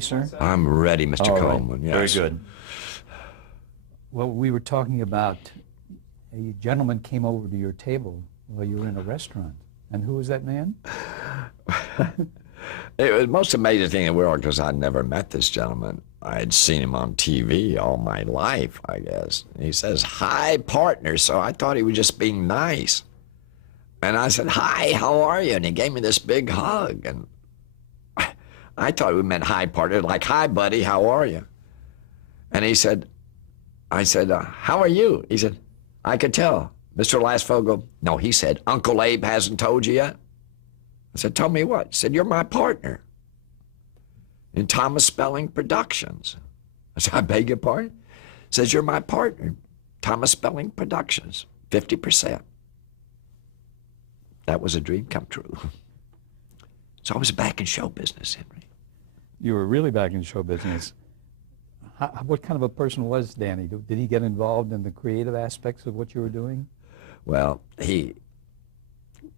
Sir? I'm ready, Mr. All right. Coleman. Yes. Very good. Well, we were talking about a gentleman came over to your table while you were in a restaurant. And who was that man? It was the most amazing thing in the world because I'd never met this gentleman. I had seen him on TV all my life, I guess. He says, "Hi, partner." So I thought he was just being nice. And I said, "Hi, how are you?" And he gave me this big hug. And I thought we meant hi, partner, like, "Hi, buddy, how are you?" And he said, I said, "How are you?" He said, "I could tell." Mr. Lasfogel, no, he said, "Uncle Abe hasn't told you yet?" I said, "Tell me what?" He said, "You're my partner in Thomas Spelling Productions." I said, "I beg your pardon?" He says, "You're my partner, Thomas Spelling Productions, 50%. That was a dream come true. So I was back in show business, Henry. You were really back in show business. What kind of a person was Danny? Did he get involved in the creative aspects of what you were doing? Well,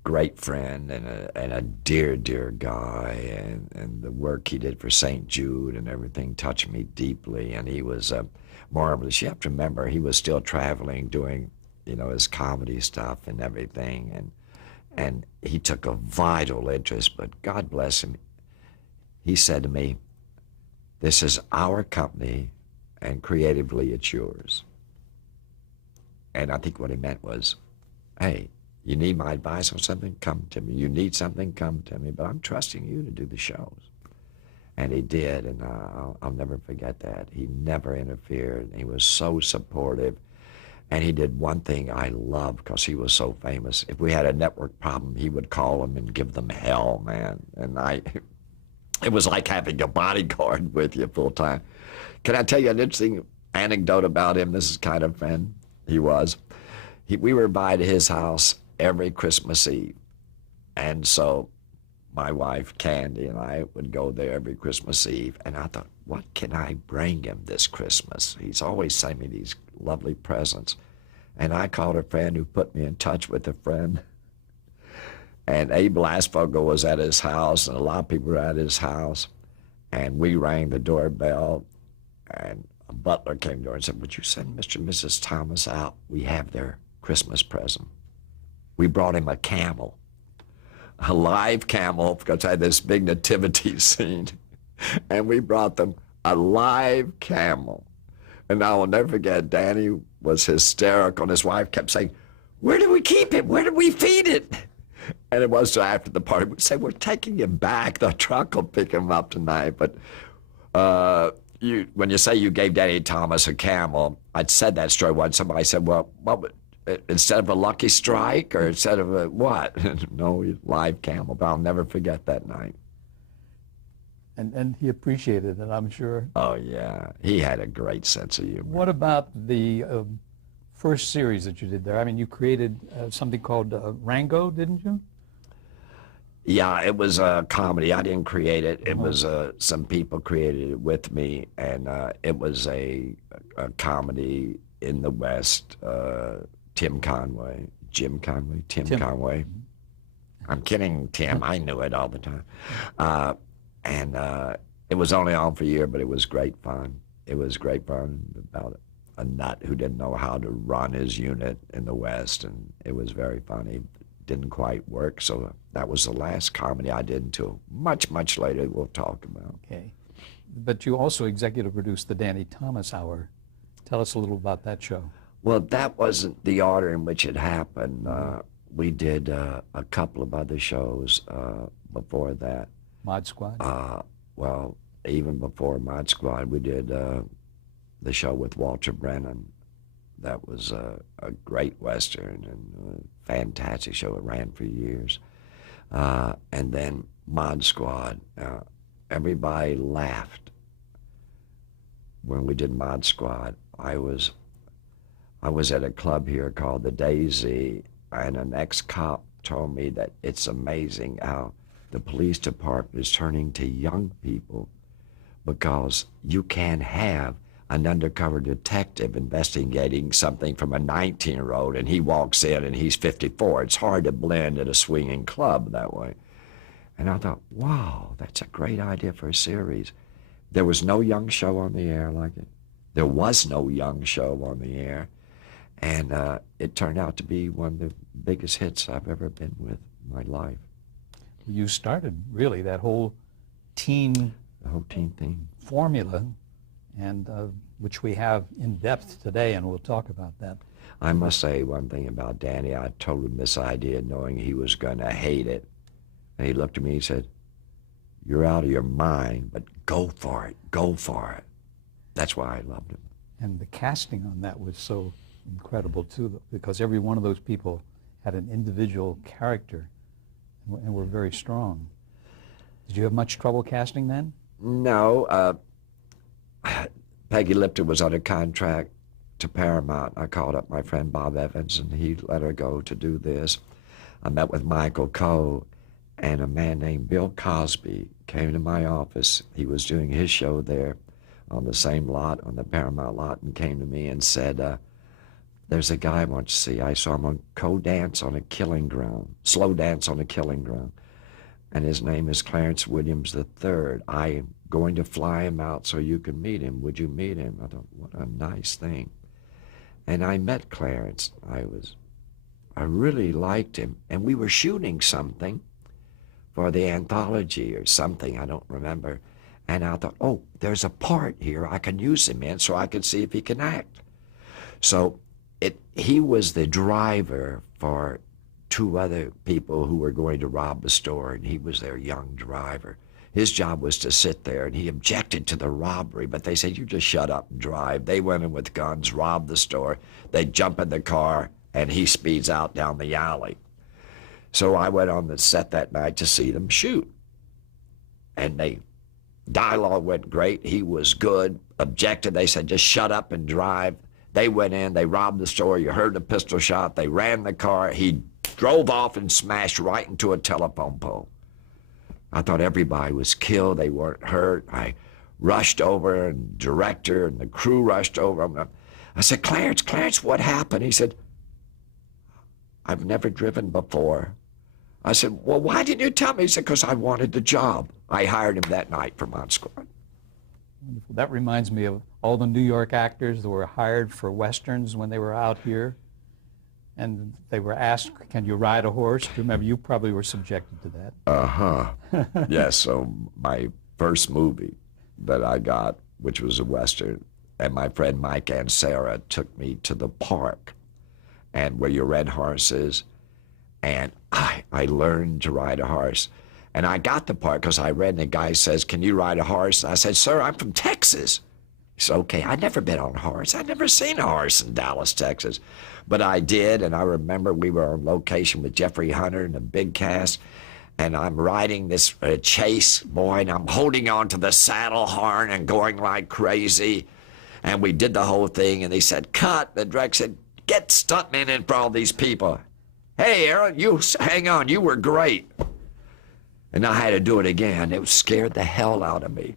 great friend and a dear, dear guy, and the work he did for St. Jude and everything touched me deeply, and he was marvelous. You have to remember, he was still traveling, doing, his comedy stuff and everything, and he took a vital interest, but God bless him. He said to me, "This is our company, and creatively it's yours." And I think what he meant was, "Hey, you need my advice on something? Come to me. You need something? Come to me. But I'm trusting you to do the shows." And he did, and I'll never forget that. He never interfered. He was so supportive. And he did one thing I loved because he was so famous. If we had a network problem, he would call them and give them hell, man. And it was like having a bodyguard with you full time. Can I tell you an interesting anecdote about him? This is kind of fun. He was. We were by to his house every Christmas Eve. And so my wife, Candy, and I would go there every Christmas Eve. And I thought, what can I bring him this Christmas? He's always sending me these lovely presents. And I called a friend who put me in touch with a friend. And Abe Lasfogel was at his house, and a lot of people were at his house. And we rang the doorbell, and a butler came door and said, "Would you send Mr. and Mrs. Thomas out? We have their Christmas present." We brought him a camel, a live camel, because I had this big nativity scene. And we brought them a live camel. And I will never forget, Danny was hysterical, and his wife kept saying, "Where do we keep him? Where do we feed it?" And it was till after the party, we'd say, "We're taking him back. The truck will pick him up tonight." But when you say you gave Danny Thomas a camel, I'd said that story once. Somebody said, "Well, instead of a Lucky Strike or instead of a what?" No, live camel. But I'll never forget that night. And he appreciated it, I'm sure. Oh, yeah. He had a great sense of humor. What about the first series that you did there? I mean, you created something called Rango, didn't you? Yeah, it was a comedy. I didn't create it. It was some people created it with me, and it was a comedy in the West. Tim Conway. I'm kidding, Tim. I knew it all the time. And it was only on for a year, but it was great fun. It was great fun about a nut who didn't know how to run his unit in the West, and it was very funny. Didn't quite work, so that was the last comedy I did until much, much later we'll talk about. Okay. But you also executive produced the Danny Thomas Hour. Tell us a little about that show. Well, that wasn't the order in which it happened. We did a couple of other shows before that. Mod Squad? Well, even before Mod Squad, we did the show with Walter Brennan. That was a great Western and a fantastic show. It ran for years. And then Mod Squad. Everybody laughed when we did Mod Squad. I was at a club here called the Daisy, and an ex-cop told me that it's amazing how the police department is turning to young people because you can't have an undercover detective investigating something from a 19-year-old and he walks in and he's 54. It's hard to blend at a swinging club that way. And I thought, wow, that's a great idea for a series. There was no young show on the air like it. There was no young show on the air. And it turned out to be one of the biggest hits I've ever been with in my life. You started, really, that whole teen The whole teen thing. formula, and which we have in depth today, and we'll talk about that. I must say one thing about Danny. I told him this idea knowing he was going to hate it. And he looked at me and said, "You're out of your mind, but go for it. Go for it." That's why I loved him. And the casting on that was so incredible, too, because every one of those people had an individual character and were very strong. Did you have much trouble casting then? No. Peggy Lipton was under contract to Paramount. I called up my friend Bob Evans, and he let her go to do this. I met with Michael Coe, and a man named Bill Cosby came to my office. He was doing his show there on the same lot, on the Paramount lot, and came to me and said, "There's a guy I want you to see. I saw him on co-dance on a killing ground, slow dance on a killing ground, and his name is Clarence Williams III. I am going to fly him out so you can meet him. Would you meet him?" I thought, what a nice thing. And I met Clarence. I really liked him, and we were shooting something for the anthology or something, I don't remember. And I thought, oh, there's a part here I can use him in so I can see if he can act. So he was the driver for two other people who were going to rob the store, and he was their young driver. His job was to sit there, and he objected to the robbery, but they said, "You just shut up and drive." They went in with guns, robbed the store. They jump in the car, and he speeds out down the alley. So I went on the set that night to see them shoot. And dialogue went great. He was good. Objected. They said, "Just shut up and drive." They went in. They robbed the store. You heard the pistol shot. They ran the car. He drove off and smashed right into a telephone pole. I thought everybody was killed. They weren't hurt. I rushed over, and director and the crew rushed over. I said, Clarence, what happened?" He said, "I've never driven before." I said, "Well, why didn't you tell me?" He said, "Because I wanted the job." I hired him that night for Mod Squad. Wonderful. That reminds me of all the New York actors that were hired for Westerns when they were out here. And they were asked, "Can you ride a horse?" Do you remember? You probably were subjected to that. Uh-huh. Yes, so my first movie that I got, which was a Western, and my friend Mike Ansara took me to the park and where you rent horses, and I learned to ride a horse. And I got the part because I read, and the guy says, "Can you ride a horse?" I said, "Sir, I'm from Texas." He said, "Okay, I'd never been on a horse. I'd never seen a horse in Dallas, Texas." But I did, and I remember we were on location with Jeffrey Hunter and a big cast, and I'm riding this chase, boy, and I'm holding on to the saddle horn and going like crazy. And we did the whole thing, and they said, "Cut." The director said, "Get stuntmen in for all these people." "Hey, Aaron, you hang on. You were great." And I had to do it again. It scared the hell out of me.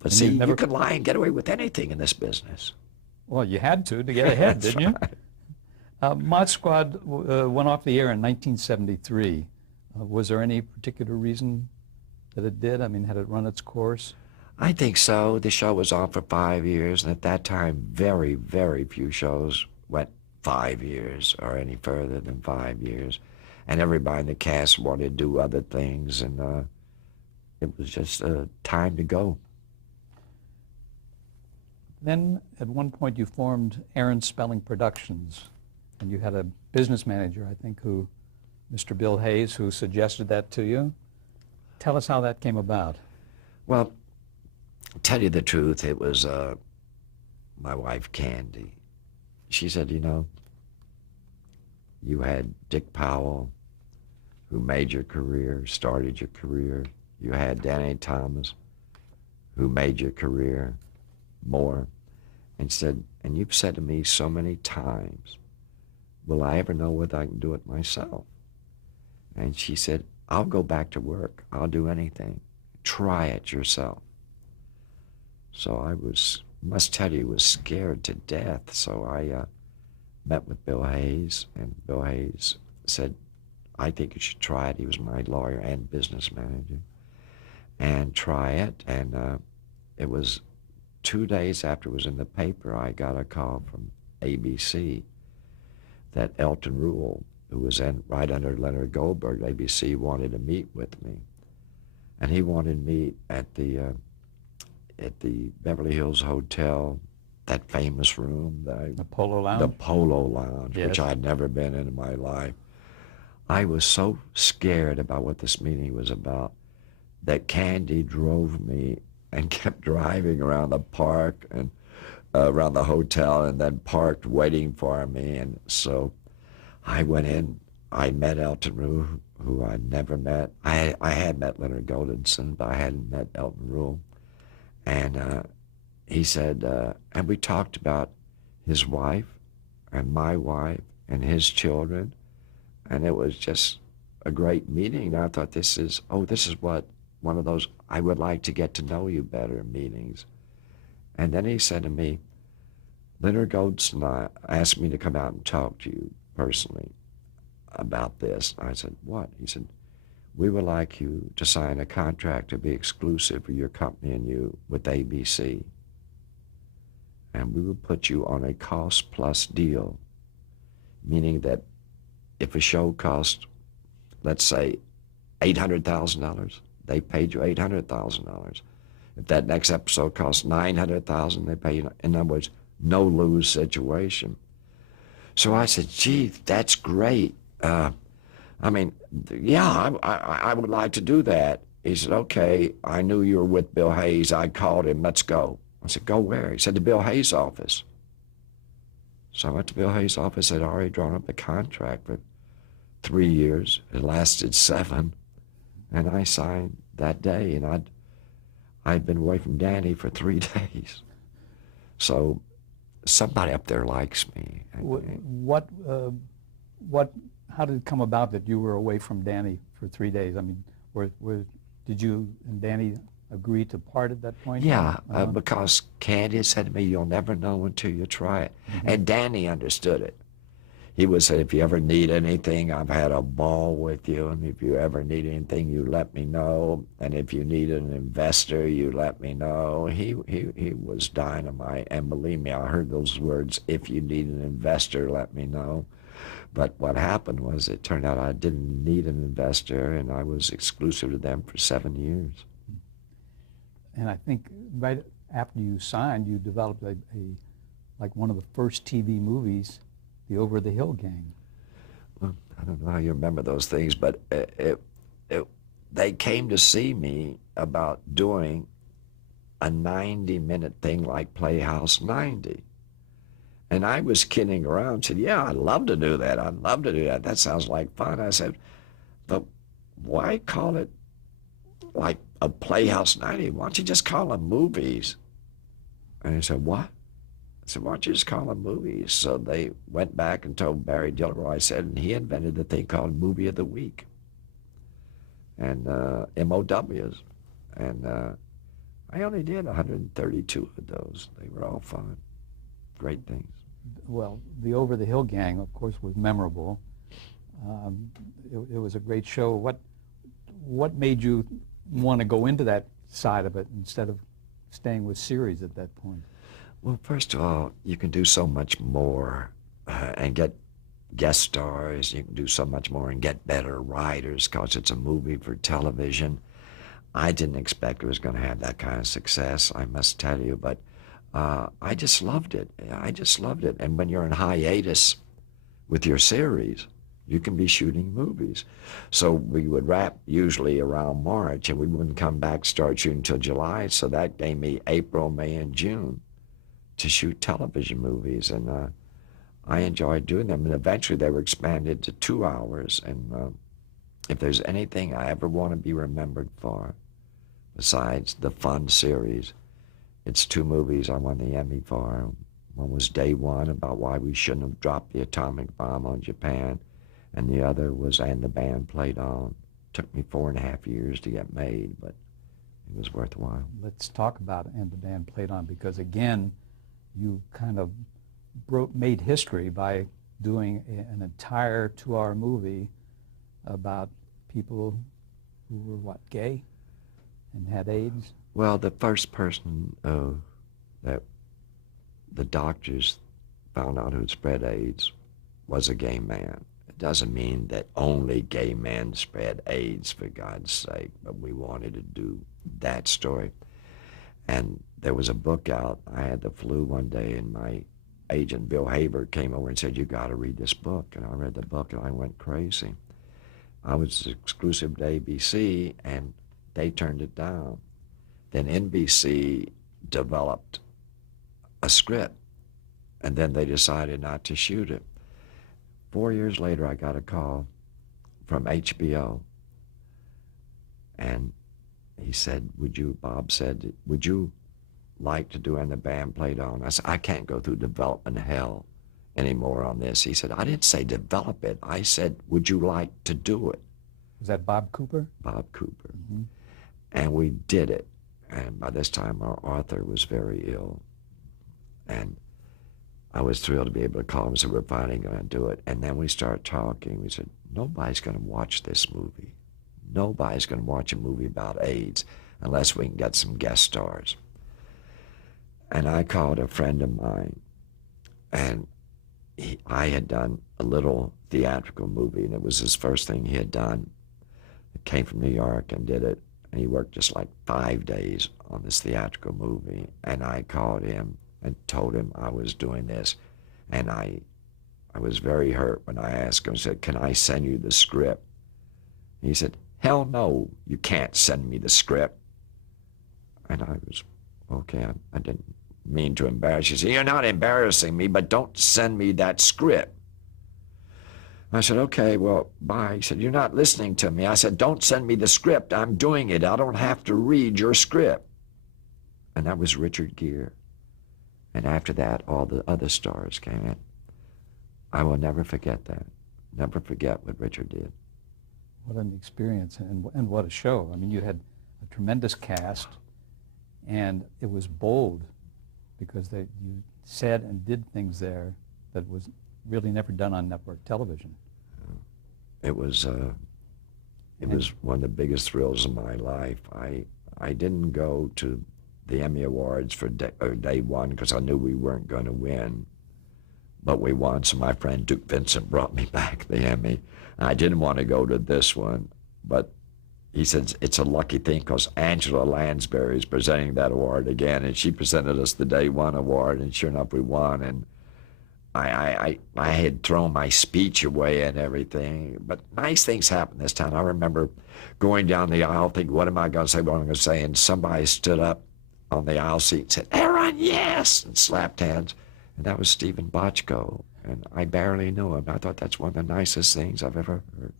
But see, you can lie and get away with anything in this business. Well, you had to get ahead, didn't you? Mod Squad went off the air in 1973. Was there any particular reason that it did? I mean, had it run its course? I think so. The show was on for 5 years, and at that time, very, very few shows went 5 years or any further than 5 years. And everybody in the cast wanted to do other things, and it was just time to go. Then, at one point, you formed Aaron Spelling Productions, and you had a business manager, I think, Mr. Bill Hayes, who suggested that to you. Tell us how that came about. Well, to tell you the truth, it was my wife, Candy. She said, "You had Dick Powell, who made your career, started your career. You had Danny Thomas, who made your career more." And said, "And you've said to me so many times, will I ever know whether I can do it myself?" And she said, "I'll go back to work. I'll do anything. Try it yourself." So I must tell you, was scared to death. So I met with Bill Hayes, and Bill Hayes said, "I think you should try it." He was my lawyer and business manager. "And try it." And it was 2 days after it was in the paper, I got a call from ABC that Elton Rule, who was right under Leonard Goldberg, ABC wanted to meet with me. And he wanted me at the Beverly Hills Hotel, that famous room, The Polo Lounge? the Polo Lounge, Yes. which I'd never been in my life. I was so scared about what this meeting was about that Candy drove me and kept driving around the park and around the hotel, and then parked waiting for me. And so I went in. I met Elton Rule, who I'd never met. I had met Leonard Goldenson, but I hadn't met Elton Rule. And he said, and we talked about his wife and my wife and his children. And it was just a great meeting. I thought, this is what one of those I would like to get to know you better meetings. And then he said to me, Leonard Goldenson asked me to come out and talk to you personally about this. I said, what? He said, we would like you to sign a contract to be exclusive for your company and you with ABC. And we would put you on a cost plus deal, meaning that if a show cost, let's say, $800,000, they paid you $800,000. If that next episode costs $900,000, they pay you. In other words, no lose situation. So I said, gee, that's great. I mean, yeah, I would like to do that. He said, okay, I knew you were with Bill Hayes. I called him, let's go. I said, go where? He said, to Bill Hayes' office. So I went to Bill Hayes' office. I'd already drawn up a contract for 3 years. It lasted 7. And I signed that day, and I'd been away from Danny for 3 days. So somebody up there likes me. How did it come about that you were away from Danny for 3 days? I mean, did you and Danny agree to part at that point? Yeah, because Candy said to me, you'll never know until you try it. Mm-hmm. And Danny understood it. He would say, if you ever need anything, I've had a ball with you. And if you ever need anything, you let me know. And if you need an investor, you let me know. He was dynamite. And believe me, I heard those words, if you need an investor, let me know. But what happened was it turned out I didn't need an investor, and I was exclusive to them for 7 years. And I think right after you signed, you developed like one of the first TV movies, The Over the Hill Gang. Well, I don't know how you remember those things, but they came to see me about doing a 90-minute thing like Playhouse 90. And I was kidding around, said, yeah, I'd love to do that. I'd love to do that. That sounds like fun. I said, but why call it like a Playhouse 90? Why don't you just call them movies? And he said, what? I said, why don't you just call them movies? So they went back and told Barry Diller what I said, and he invented the thing called Movie of the Week, and MOWs. And I only did 132 of those. They were all fun. Great things. Well, The Over the Hill Gang, of course, was memorable. It was a great show. What made you want to go into that side of it instead of staying with series at that point? Well, first of all, you can do so much more and get guest stars. You can do so much more and get better writers because it's a movie for television. I didn't expect it was going to have that kind of success, I must tell you, but I just loved it. I just loved it. And when you're in hiatus with your series, you can be shooting movies. So we would wrap usually around March, and we wouldn't come back, start shooting until July. So that gave me April, May, and June to shoot television movies. And I enjoyed doing them. And eventually they were expanded to 2 hours. And if there's anything I ever want to be remembered for, besides the fun series, it's 2 movies I won the Emmy for. One was Day One, about why we shouldn't have dropped the atomic bomb on Japan. And the other was And the Band Played On. Took me 4.5 years to get made, but it was worthwhile. Let's talk about And the Band Played On, because again, you kind of made history by doing an entire 2-hour movie about people who were, what, gay? and had AIDS? Well, the first person that the doctors found out who'd spread AIDS was a gay man. It doesn't mean that only gay men spread AIDS, for God's sake, but we wanted to do that story. And there was a book out. I had the flu one day, and my agent, Bill Haber, came over and said, "You got to read this book." And I read the book, and I went crazy. I was exclusive to ABC, and they turned it down. Then NBC developed a script, and then they decided not to shoot it. 4 years later, I got a call from HBO, and he said, Bob said, "Would you like to do?" And the band played on. I said, "I can't go through development hell anymore on this." He said, "I didn't say develop it. I said, would you like to do it?" Was that Bob Cooper? Bob Cooper. Mm-hmm. And we did it. And by this time, our author was very ill. And I was thrilled to be able to call him and say, "We're finally going to do it." And then we started talking. We said, "Nobody's going to watch this movie. Nobody's going to watch a movie about AIDS unless we can get some guest stars." And I called a friend of mine, and I had done a little theatrical movie, and it was his first thing he had done. He came from New York and did it, and he worked just like 5 days on this theatrical movie. And I called him and told him I was doing this, and I was very hurt when I asked him, I said, "Can I send you the script?" He said, "Hell no, you can't send me the script." And I was, okay, I didn't mean to embarrass you. He said, "You're not embarrassing me, but don't send me that script." I said, "Okay, well, bye." He said, "You're not listening to me." I said, "Don't send me the script. I'm doing it. I don't have to read your script." And that was Richard Gere. And after that, all the other stars came in. I will never forget that. Never forget what Richard did. What an experience, and what a show. I mean, you had a tremendous cast, and it was bold because you said and did things there that was really never done on network television. It was one of the biggest thrills of my life. I didn't go to the Emmy Awards for day one because I knew we weren't going to win, but we won. So my friend Duke Vincent brought me back the Emmy. I didn't want to go to this one, but he said it's a lucky thing because Angela Lansbury is presenting that award again, and she presented us the day one award, and sure enough we won. And I had thrown my speech away and everything, but nice things happened this time. I remember going down the aisle thinking, what am I going to say, what am I going to say? And somebody stood up on the aisle seat and said, "Aaron, yes," and slapped hands. And that was Stephen Bochco, and I barely knew him. I thought that's one of the nicest things I've ever heard.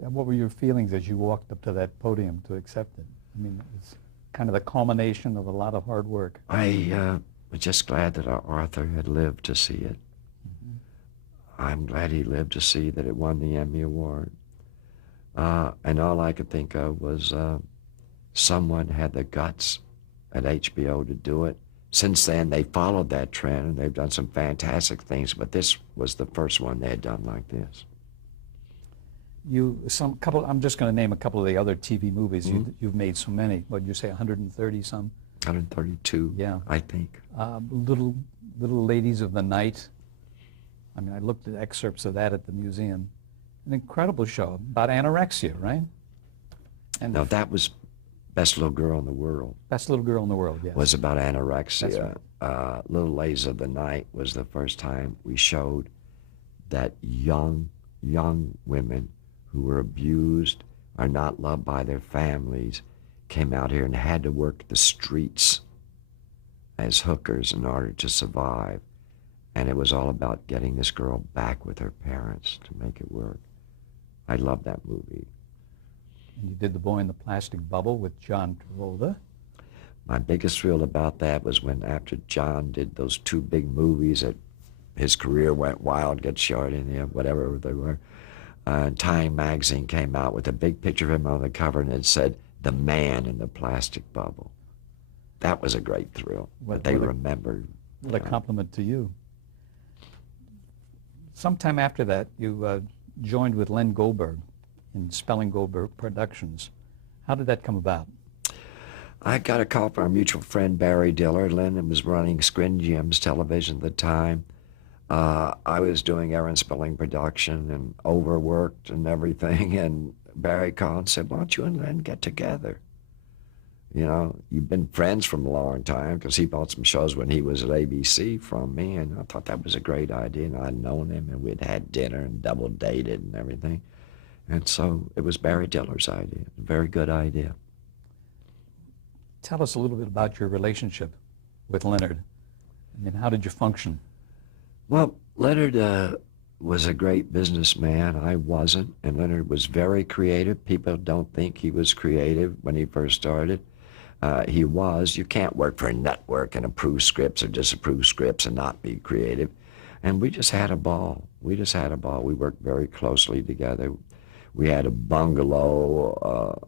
What were your feelings as you walked up to that podium to accept it? I mean, it's kind of the culmination of a lot of hard work. I was just glad that our author had lived to see it. Mm-hmm. I'm glad he lived to see that it won the Emmy Award. And all I could think of was someone had the guts at HBO to do it. Since then, they followed that trend, and they've done some fantastic things, but this was the first one they had done like this. I'm just going to name a couple of the other TV movies. Mm-hmm. You've made so many. What did you say, 130 some? 132, yeah. I think. Little Ladies of the Night. I mean, I looked at excerpts of that at the museum. An incredible show about anorexia, right? And No, that was Best Little Girl in the World. Best Little Girl in the World, yes. Was about anorexia. That's right. Little Ladies of the Night was the first time we showed that young women who were abused or not loved by their families came out here and had to work the streets as hookers in order to survive. And it was all about getting this girl back with her parents to make it work. I love that movie. And you did The Boy in the Plastic Bubble with John Travolta. My biggest thrill about that was when after John did those two big movies that his career went wild, Get Short in there, whatever they were, Time magazine came out with a big picture of him on the cover, and it said, "The Man in the Plastic Bubble." That was a great thrill that they remembered. What a compliment to you. Sometime after that, you joined with Len Goldberg in Spelling Goldberg Productions. How did that come about? I got a call from our mutual friend Barry Diller. Lyndon was running Screen Gems television at the time. I was doing Aaron Spelling production and overworked and everything. And Barry called and said, "Why don't you and Len get together? You know, you've been friends from a long time," because he bought some shows when he was at ABC from me. And I thought that was a great idea. And I'd known him and we'd had dinner and double dated and everything. And so it was Barry Diller's idea. A very good idea. Tell us a little bit about your relationship with Leonard. I mean, how did you function? Well, Leonard was a great businessman. I wasn't. And Leonard was very creative. People don't think he was creative when he first started. He was. You can't work for a network and approve scripts or disapprove scripts and not be creative. And we just had a ball. We just had a ball. We worked very closely together. We had a bungalow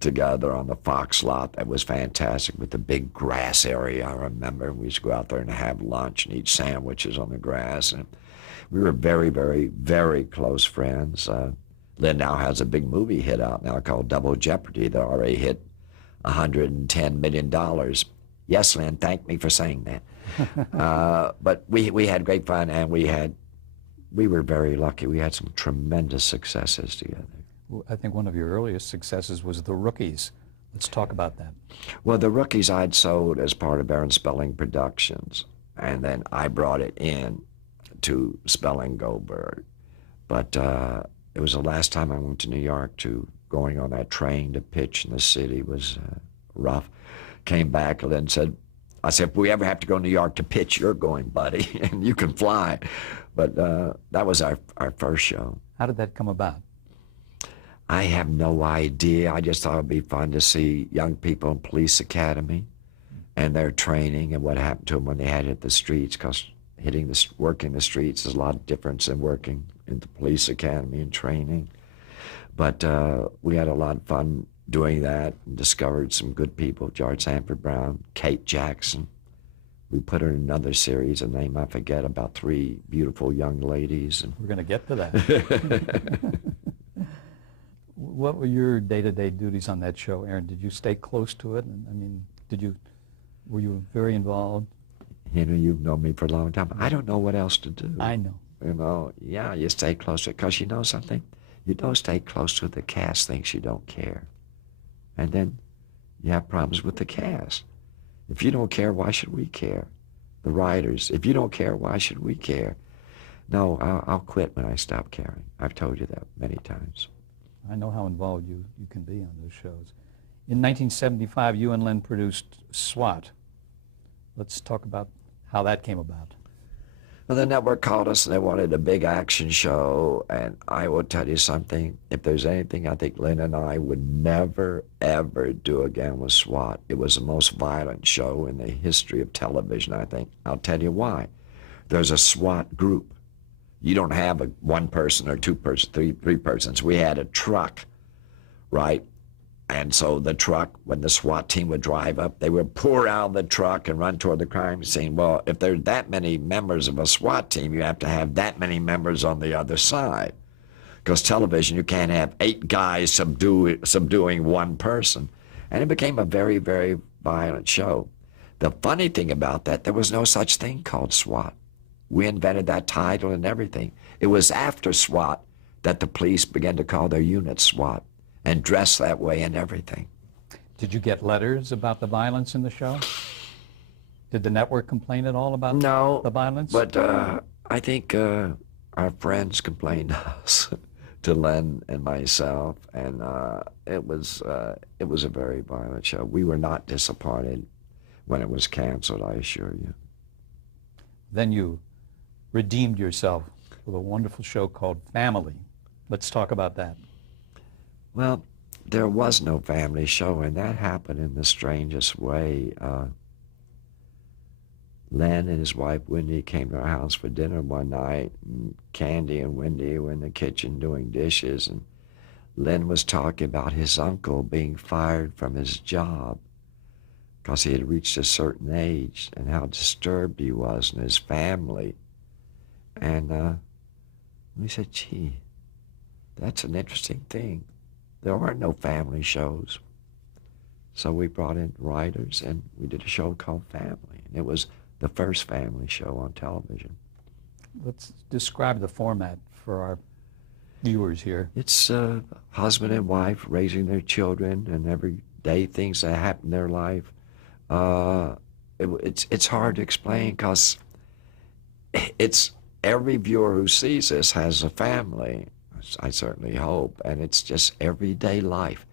together on the Fox lot that was fantastic with the big grass area. I remember we used to go out there and have lunch and eat sandwiches on the grass. And we were very, very, very close friends. Lynn now has a big movie hit out now called Double Jeopardy that already hit $110 million. Yes, Lynn, thank me for saying that. But we had great fun, and we were very lucky. We had some tremendous successes together. I think one of your earliest successes was The Rookies. Let's talk about that. Well, The Rookies I'd sold as part of Aaron Spelling Productions, and then I brought it in to Spelling Goldberg. But it was the last time I went to New York. Going on that train to pitch in the city was rough. Came back and then I said, "If we ever have to go to New York to pitch, you're going, buddy, and you can fly." But that was our first show. How did that come about? I have no idea. I just thought it'd be fun to see young people in police academy and their training and what happened to them when they had to hit the streets, because working the streets is a lot of difference than working in the police academy and training. But we had a lot of fun doing that and discovered some good people, George Sanford Brown, Kate Jackson. We put her in another series, a name I forget, about 3 beautiful young ladies. And we're going to get to that. What were your day-to-day duties on that show, Aaron? Did you stay close to it? I mean, were you very involved? You know, you've known me for a long time. I don't know what else to do. I know. You know, yeah, you stay close to it, because you know something? You don't stay close to it, the cast thinks you don't care. And then you have problems with the cast. If you don't care, why should we care? The writers, if you don't care, why should we care? No, I'll quit when I stop caring. I've told you that many times. I know how involved you can be on those shows. In 1975, you and Len produced SWAT. Let's talk about how that came about. Well, the network called us and they wanted a big action show, and I will tell you something. If there's anything I think Len and I would never, ever do again with SWAT, it was the most violent show in the history of television, I think. I'll tell you why. There's a SWAT group. You don't have a 1 person or 2 person, three persons. We had a truck, right? And so the truck, when the SWAT team would drive up, they would pour out of the truck and run toward the crime scene. Well, if there's that many members of a SWAT team, you have to have that many members on the other side. Because television, you can't have 8 guys subduing 1 person. And it became a very, very violent show. The funny thing about that, there was no such thing called SWAT. We invented that title and everything. It was after SWAT that the police began to call their unit SWAT and dress that way and everything. Did you get letters about the violence in the show? Did the network complain at all about the violence? But I think our friends complained to us, to Len and myself, and it was a very violent show. We were not disappointed when it was canceled, I assure you. Then you redeemed yourself with a wonderful show called Family. Let's talk about that. Well, there was no family show, and that happened in the strangest way. Len and his wife Wendy came to our house for dinner one night, and Candy and Wendy were in the kitchen doing dishes, and Len was talking about his uncle being fired from his job because he had reached a certain age, and how disturbed he was and his family. And we said, "Gee, that's an interesting thing." there weren't no family shows. So we brought in writers, and we did a show called Family. And it was the first family show on television. Let's describe the format for our viewers here. It's husband and wife raising their children and everyday things that happen in their life. It's hard to explain because it's every viewer who sees this has a family, I certainly hope, and it's just everyday life.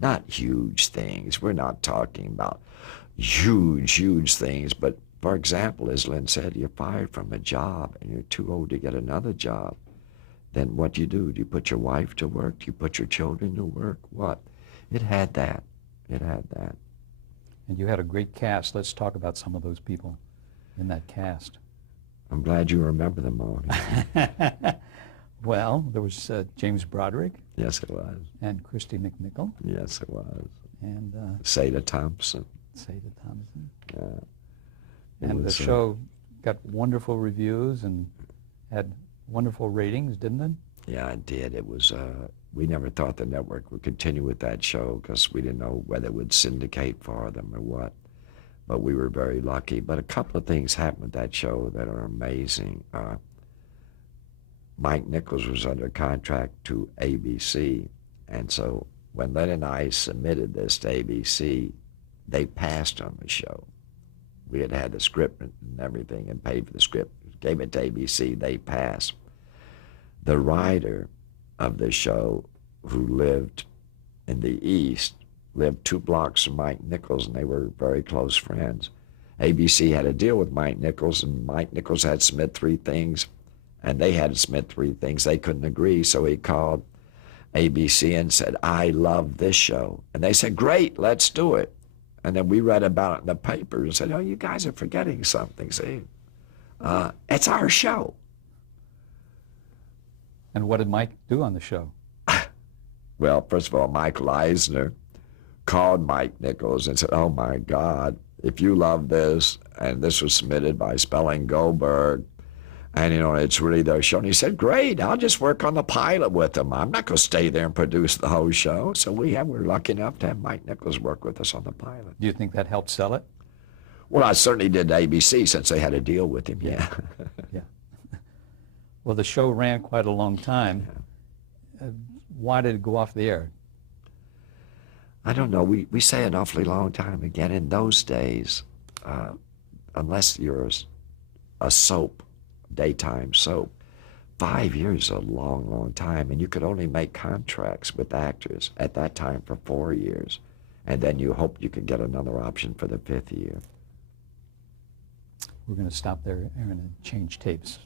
Not huge things. We're not talking about huge things, but for example, as Lynn said, you're fired from a job and you're too old to get another job. Then what do you do? Do you put your wife to work? Do you put your children to work? What? It had that. It had that. And you had a great cast. Let's talk about some of those people in that cast. I'm glad you remember them all. Well, there was James Broderick. Yes, it was. And Christy McNichol. Yes, it was. And Seda Thompson. Seda Thompson. Yeah. And the show got wonderful reviews and had wonderful ratings, didn't it? Yeah, it did. It was, we never thought the network would continue with that show because we didn't know whether it would syndicate for them or what. But we were very lucky. But a couple of things happened with that show that are amazing. Mike Nichols was under contract to ABC. And so when Len and I submitted this to ABC, they passed on the show. We had had the script and everything and paid for the script. Gave it to ABC, they passed. The writer of the show, who lived in the East, lived 2 blocks from Mike Nichols, and they were very close friends. ABC had a deal with Mike Nichols, and Mike Nichols had to submit 3 things, and they had to submit 3 things. They couldn't agree, so he called ABC and said, I love this show. And they said, great, let's do it. And then we read about it in the paper and said, oh, you guys are forgetting something, see? It's our show. And what did Mike do on the show? Well, first of all, Michael Eisner called Mike Nichols and said, oh my God, if you love this, and this was submitted by Spelling Goldberg, and it's really their show. And he said, great, I'll just work on the pilot with them. I'm not going to stay there and produce the whole show. So we're lucky enough to have Mike Nichols work with us on the pilot. Do you think that helped sell it? Well, I certainly did ABC since they had a deal with him, yeah. Yeah. Well, the show ran quite a long time. Why did it go off the air? I don't know. We say an awfully long time. Again, in those days, unless you're a soap, daytime soap, 5 years is a long time, and you could only make contracts with actors at that time for 4 years, and then you hope you could get another option for the 5th year. We're going to stop there, Aaron, and change tapes.